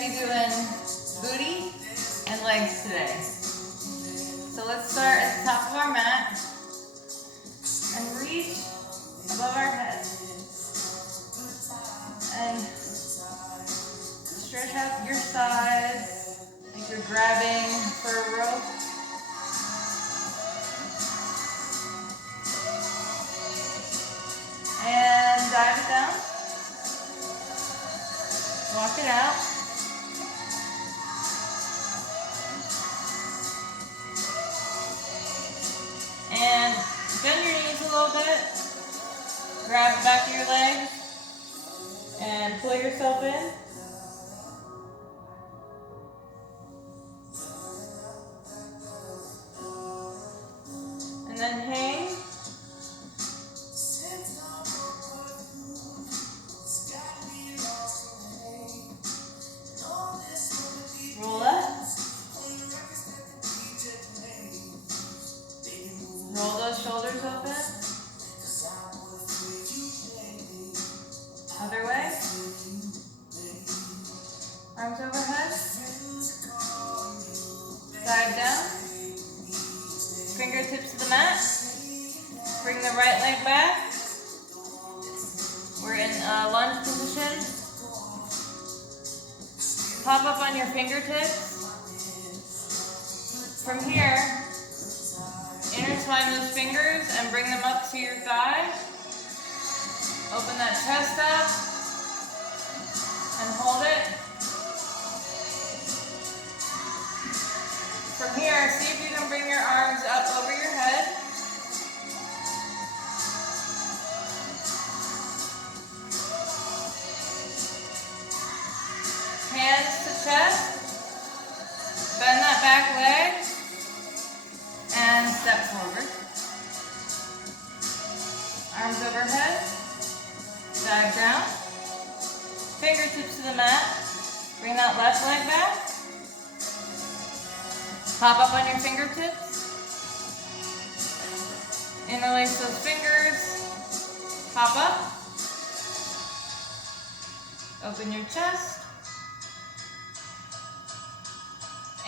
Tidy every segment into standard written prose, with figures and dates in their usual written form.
be doing booty and legs today. So let's start at the top of our mat and reach above our head. And stretch out your thighs like you're grabbing for a rope. And dive it down. Walk it out. And bend your knees a little bit. Grab the back of your legs and pull yourself in. And then hang. Roll up. Roll those shoulders open. Other way. Arms overhead. Dive down. Fingertips to the mat. Bring the right leg back. We're in a lunge position. Pop up on your fingertips. From here, intertwine those fingers and bring them up to your thigh. Open that chest up and hold it. From here, see if you can bring your arms up over your head. Hands to chest. Bend that back leg and step forward. Arms overhead. Dive down. Fingertips to the mat. Bring that left leg back. Hop up on your fingertips. Interlace those fingers. Hop up. Open your chest.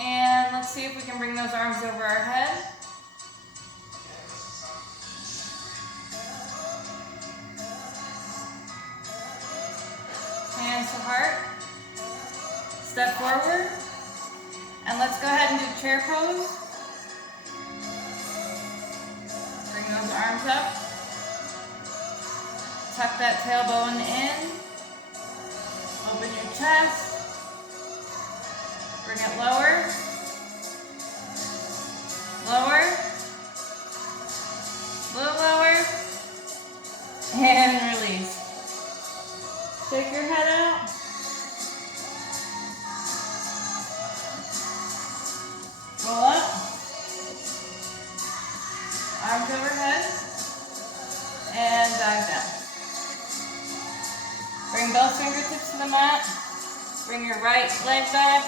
And let's see if we can bring those arms over our head. Hands to heart. Step forward. And let's go ahead and do chair pose. Bring those arms up. Tuck that tailbone in. Open your chest. Bring it lower. Lower. A little lower. And release. Shake your head out. Roll up. Arms overhead. And dive down. Bring both fingertips to the mat. Bring your right leg back.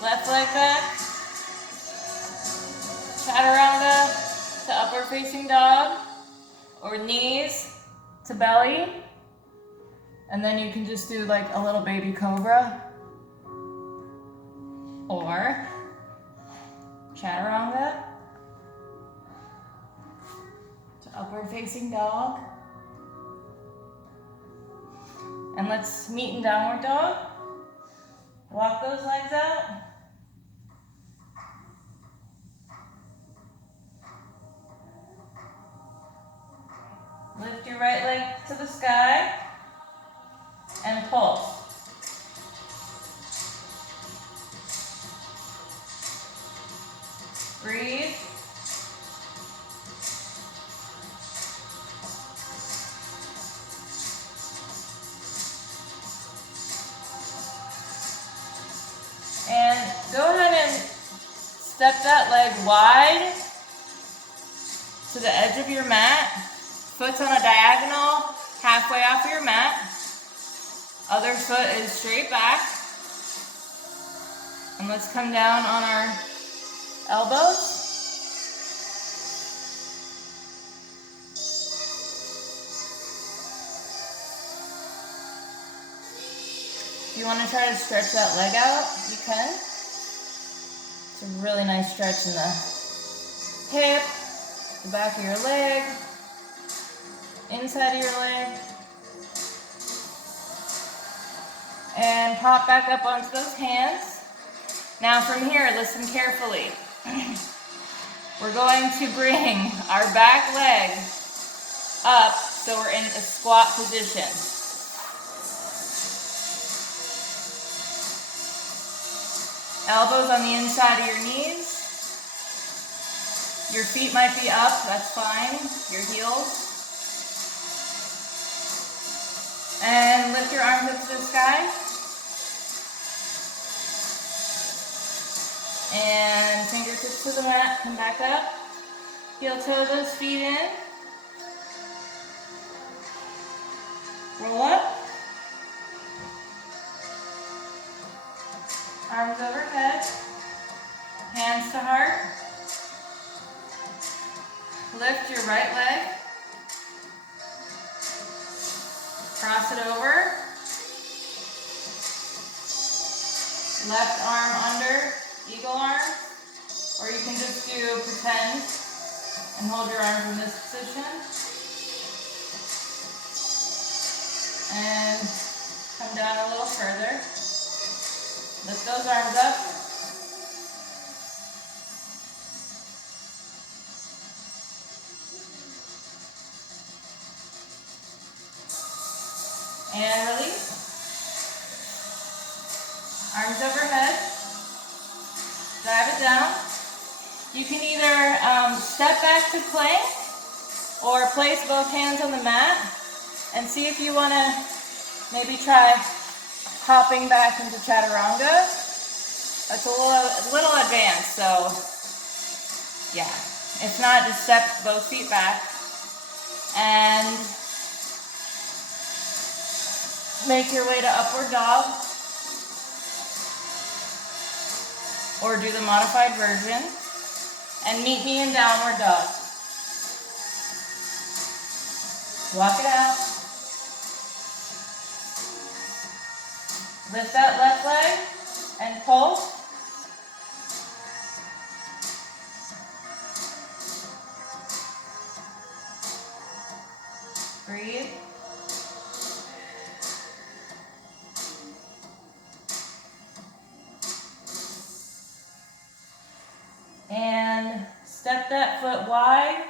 Left leg back. Chaturanga to upward facing dog. Or knees to belly. And then you can just do like a little baby cobra. Or chaturanga to upward facing dog. And let's meet in downward dog. Walk those legs out. Lift your right leg to the sky and pulse. Breathe. And go ahead and step that leg wide to the edge of your mat. Foot's on a diagonal, halfway off your mat. Other foot is straight back. And let's come down on our elbows. If you want to try to stretch that leg out, you can. It's a really nice stretch in the hip, the back of your leg, inside of your leg. And pop back up onto those hands. Now from here, listen carefully. We're going to bring our back leg up so we're in a squat position. Elbows on the inside of your knees. Your feet might be up, that's fine. Your heels. And lift your arms up to the sky. And fingertips to the mat, come back up. Heel toe those feet in. Roll up. Arms overhead. Hands to heart. Lift your right leg. Cross it over. Left arm under, eagle arm. Or you can just do pretend and hold your arms in this position. And come down a little further. Lift those arms up. And release. Arms overhead. Drive it down. You can either step back to plank or place both hands on the mat and see if you want to maybe try hopping back into chaturanga. That's a little advanced, so yeah. If not, just step both feet back and make your way to upward dog, or do the modified version, and meet me in downward dog. Walk it out. Lift that left leg and pull. Breathe. And step that foot wide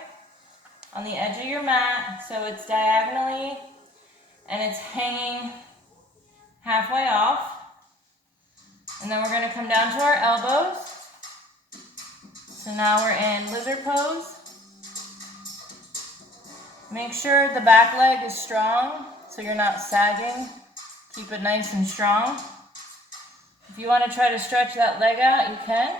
on the edge of your mat so it's diagonally and it's hanging halfway off. And then we're going to come down to our elbows. So now we're in lizard pose. Make sure the back leg is strong so you're not sagging. Keep it nice and strong. If you want to try to stretch that leg out, you can.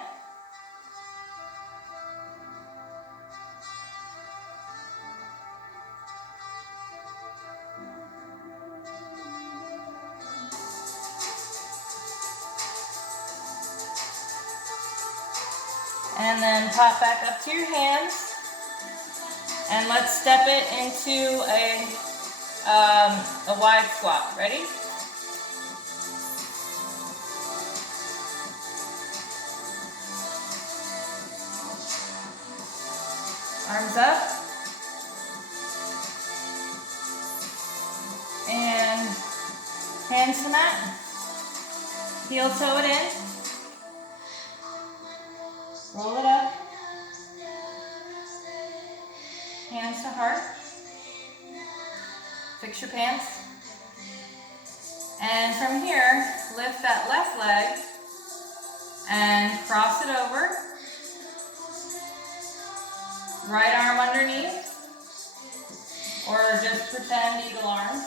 And then pop back up to your hands. And let's step it into a wide squat. Ready? Arms up. And hands to mat. Heel toe it in. Roll it up. Hands to heart. Fix your pants. And from here, lift that left leg and cross it over. Right arm underneath. Or just pretend eagle arms.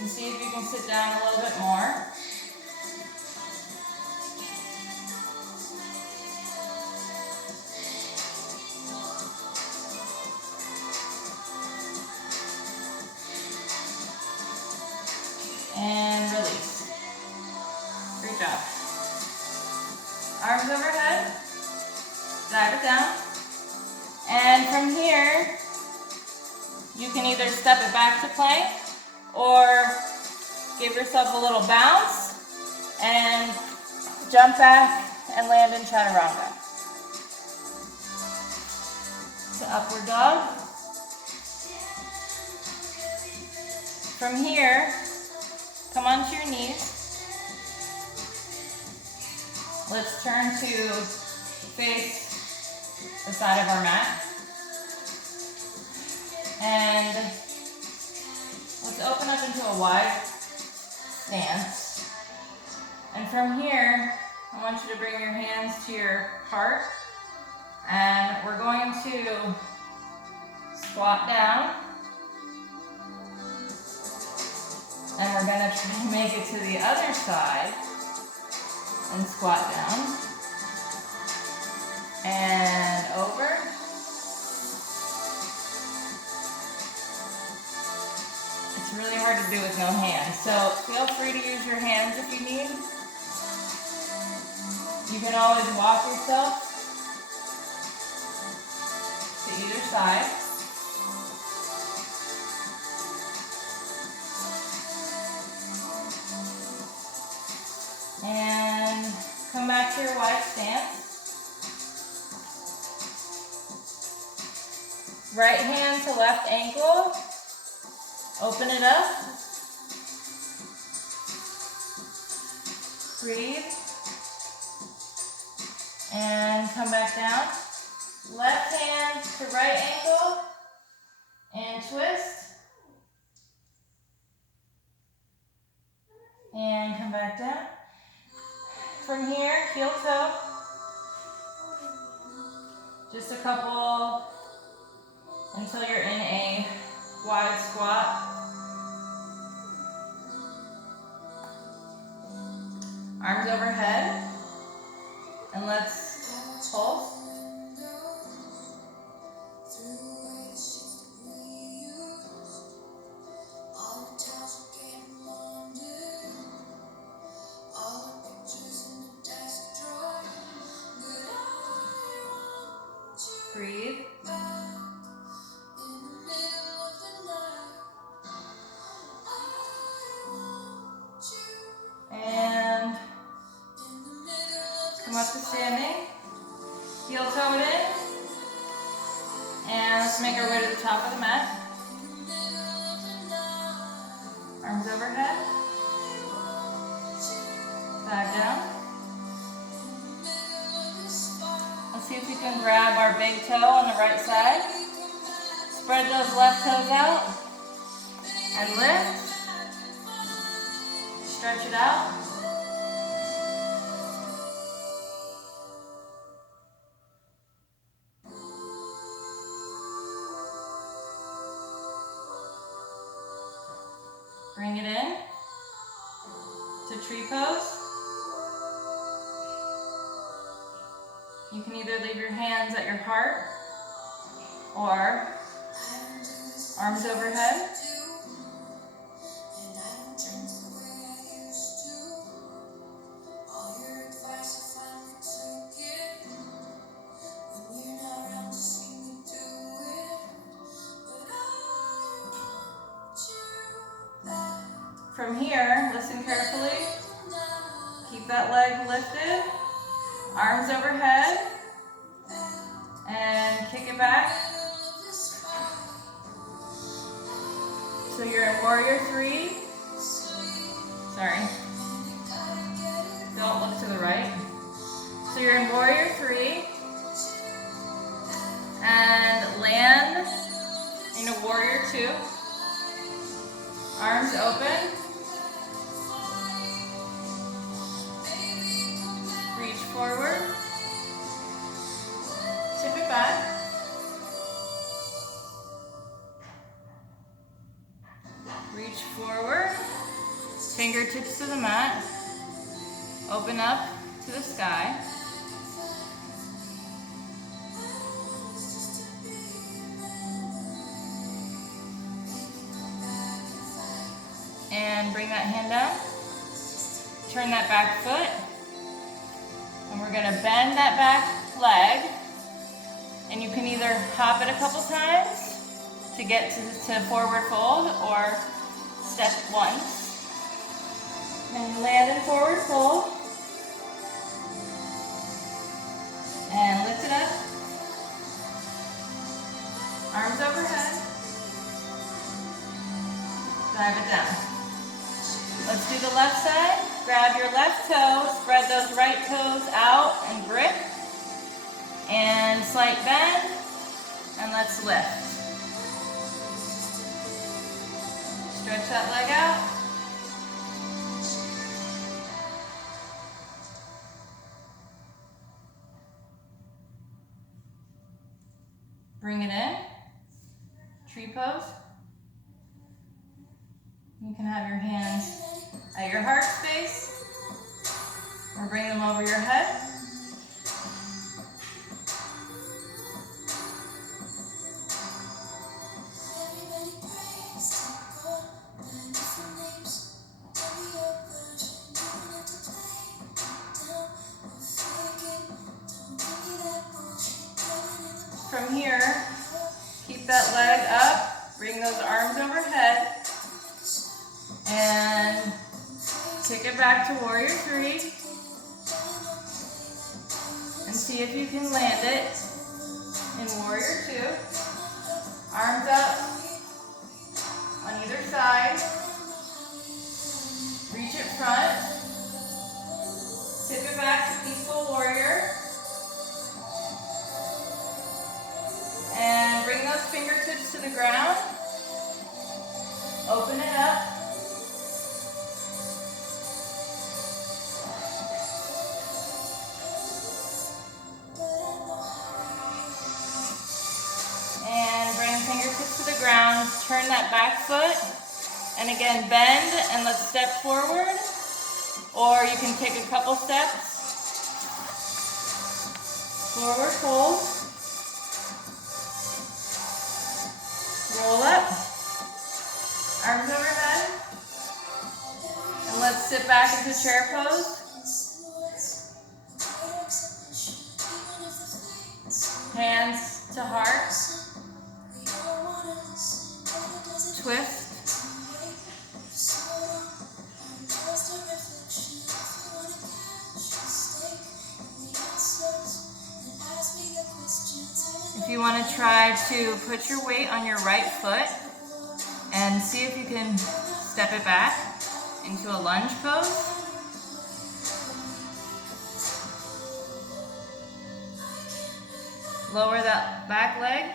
And see if you can sit down a little bit more. And release. Great job. Arms overhead. Dive it down. And from here, you can either step it back to plank or give yourself a little bounce, and jump back and land in chaturanga. To upward dog. From here, come onto your knees. Let's turn to face the side of our mat. And let's open up into a wide stance. And from here, I want you to bring your hands to your heart. And we're going to squat down. And we're going to try to make it to the other side and squat down. And over. It's really hard to do with no hands, so feel free to use your hands if you need. You can always walk yourself to either side. And come back to your wide stance. Right hand to left ankle. Open it up. Breathe. And come back down. Left hand to right ankle. And twist. And come back down. From here, heel toe. Just a couple until you're in a wide squat. Arms overhead. And let's pulse. Breathe. And come up to standing. Heel toe it in. And let's make our way to the top of the mat. Arms overhead. Back down. Let's see if we can grab our big toe on the right side. Spread those left toes out. And lift. Stretch it out. Bring it in to tree pose. You can either leave your hands at your heart or arms overhead. From here, listen carefully. Keep that leg lifted. Arms overhead. And kick it back. So you're in warrior 3. Sorry. Don't look to the right. So you're in warrior 3. And land in a warrior 2. Arms open. Reach forward. Tip it back. Reach forward. Fingertips to the mat. Open up to the sky. And bring that hand down. Turn that back foot. And we're going to bend that back leg. And you can either hop it a couple times to get to forward fold or step once. And land in forward fold. And lift it up. Arms overhead. Drive it down. Let's do the left side. Grab your left toe, spread those right toes out and grip. And slight bend. And let's lift. Stretch that leg out. Bring it in. Tree pose. You can have your hands at your heart space or bring them over your head. From here, keep that leg up, bring those arms overhead, and kick it back to Warrior 3, and see if you can land it in Warrior 2. Arms up on either side, reach it front, tip it back to Peaceful Warrior, and bring those fingertips to the ground. Open it up. And bring fingertips to the ground. Turn that back foot. And again, bend and let's step forward. Or you can take a couple steps. Forward fold. Roll up, arms overhead, and let's sit back into chair pose. Hands to heart, twist, if you want to try to put your weight on your right foot and see if you can step it back into a lunge pose. Lower that back leg.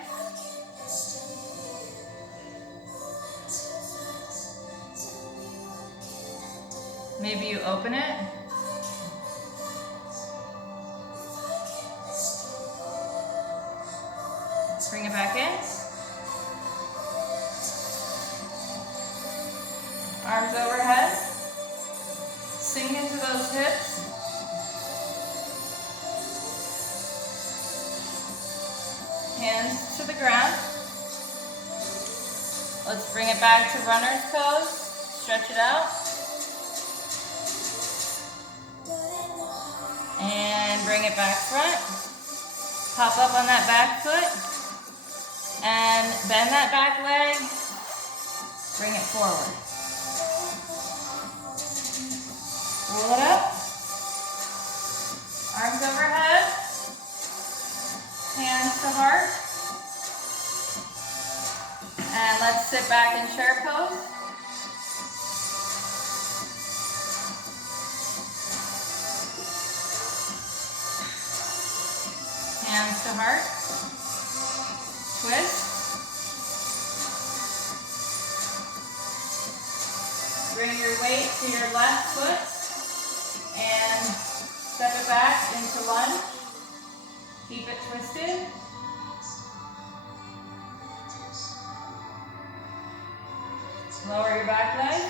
Maybe you open it. Bring it back in. Arms overhead. Sink into those hips. Hands to the ground. Let's bring it back to runner's pose. Stretch it out. And bring it back front. Hop up on that back foot. And bend that back leg, bring it forward. Roll it up. Arms overhead. Hands to heart. And let's sit back in chair pose. Hands to heart. Twist. Bring your weight to your left foot and step it back into lunge. Keep it twisted. Lower your back leg.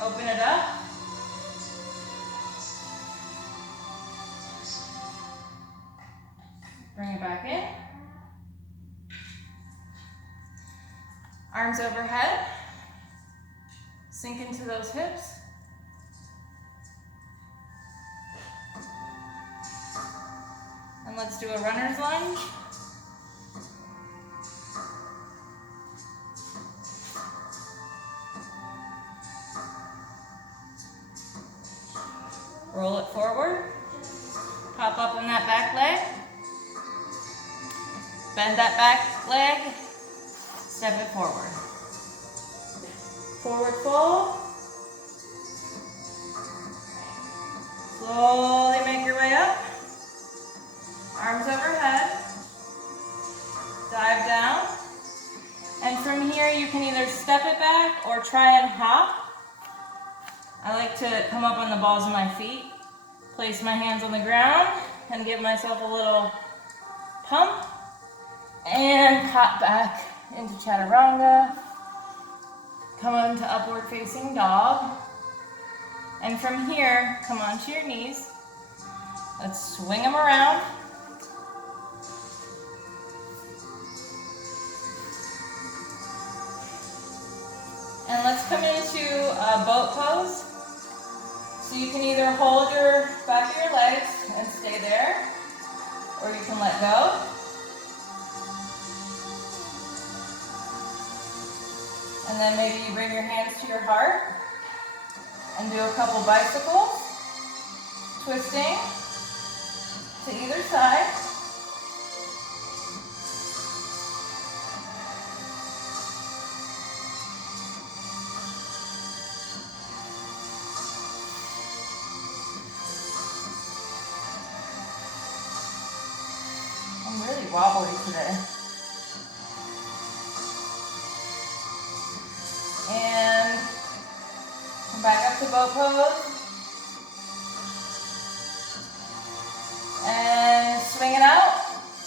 Open it up. Bring it back in. Arms overhead. Sink into those hips. And let's do a runner's lunge. back leg. Bend that back leg. Step it forward. Forward fold. Slowly make your way up. Arms overhead. Dive down. And from here you can either step it back or try and hop. I like to come up on the balls of my feet, place my hands on the ground, and give myself a little pump. And hop back into chaturanga. Come on to upward facing dog. And from here, come onto your knees. Let's swing them around. And let's come into a boat pose. So you can either hold your back of your legs and stay there, or you can let go. And then maybe you bring your hands to your heart and do a couple bicycles, twisting to either side. I'm really wobbly today. And come back up to boat pose. And swing it out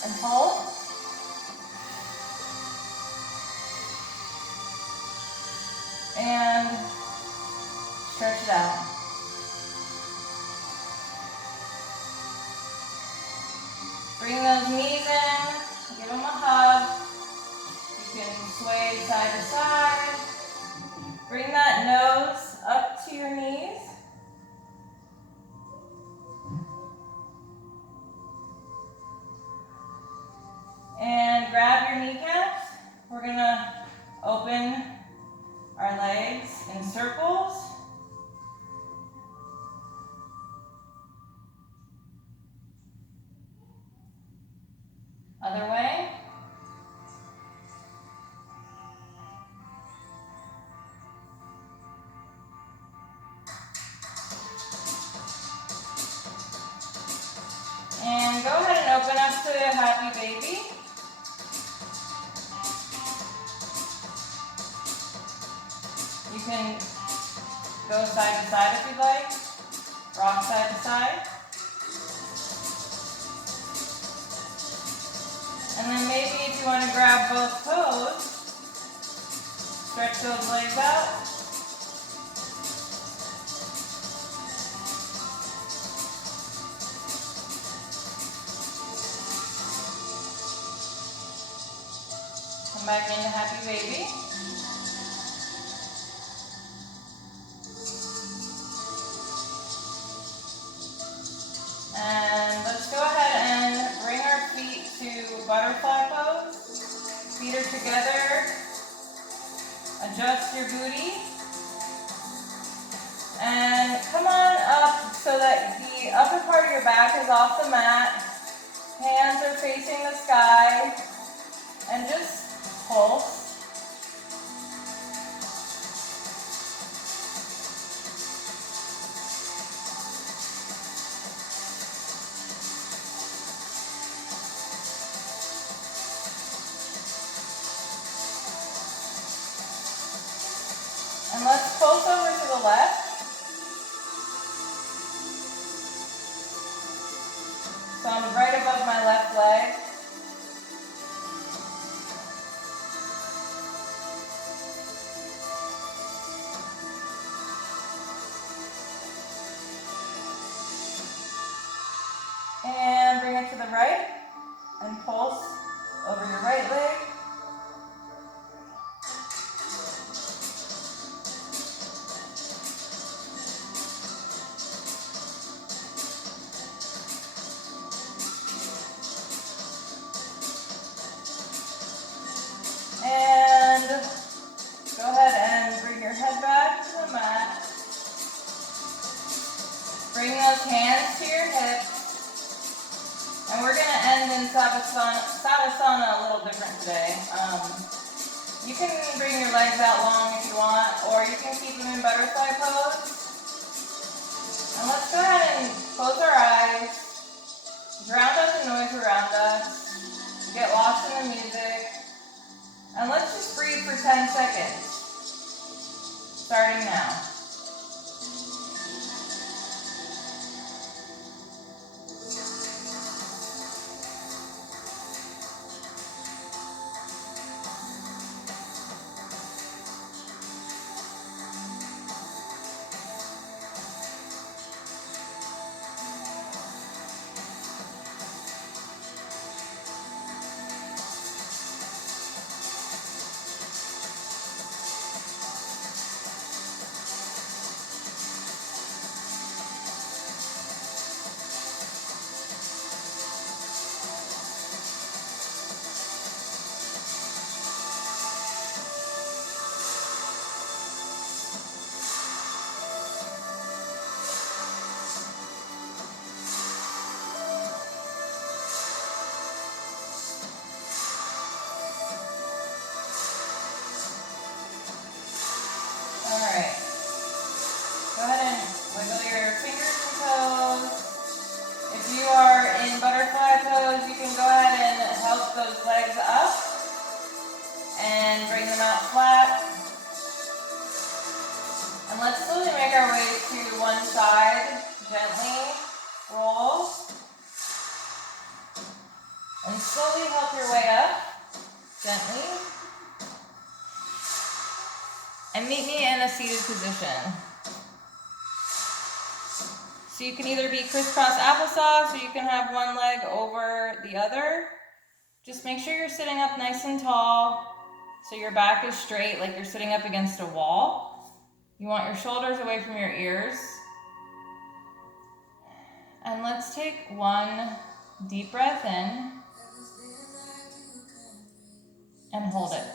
and hold. And stretch it out. Bring those knees in, give them a hug. You can sway side to side. Bring that nose up to your knees. And grab your kneecaps. We're gonna open our legs in circles. Other way. And go ahead and open up to a happy baby. You can go side to side if you'd like. Rock side to side. And then maybe if you want to grab both toes, stretch those legs out. Come back into happy baby. And let's go ahead and bring our feet to butterfly pose. Feet are together. Adjust your booty. And come on up so that the upper part of your back is off the mat. Hands are facing the sky. And just pulse. And let's pulse over to the left. So I'm right above my left leg. And bring it to the right and pulse over your right leg. And go ahead and bring your head back to the mat. Bring those hands to your hips. And And we're gonna end in Savasana a little different today. You can bring your legs out long if you want, or you can keep them in butterfly pose. And let's go ahead and close our eyes, drown out the noise around us, get lost in the music, and let's just breathe for 10 seconds, starting now. Alright, go ahead and wiggle your fingers and toes. If you are in butterfly pose, you can go ahead and help those legs up and bring them out flat. And let's slowly make our way to one side, gently roll. And slowly help your way up, gently. And meet me in a seated position. So you can either be crisscross applesauce or you can have one leg over the other. Just make sure you're sitting up nice and tall so your back is straight like you're sitting up against a wall. You want your shoulders away from your ears. And let's take one deep breath in and hold it.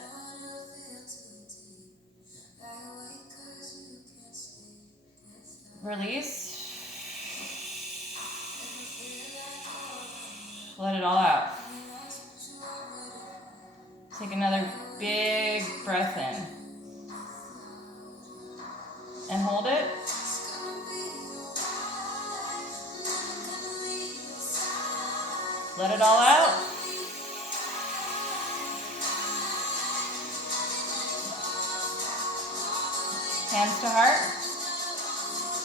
Release. Let it all out. Take another big breath in. And hold it. Let it all out. Hands to heart.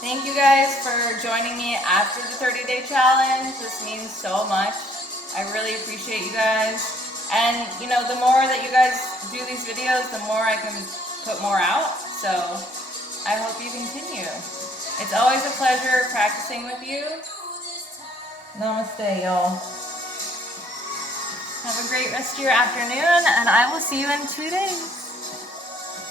Thank you guys for joining me after the 30-day challenge. This means so much. I really appreciate you guys. And you know, the more that you guys do these videos, the more I can put more out. So I hope you continue. It's always a pleasure practicing with you. Namaste, y'all. Have a great rest of your afternoon, and I will see you in 2 days.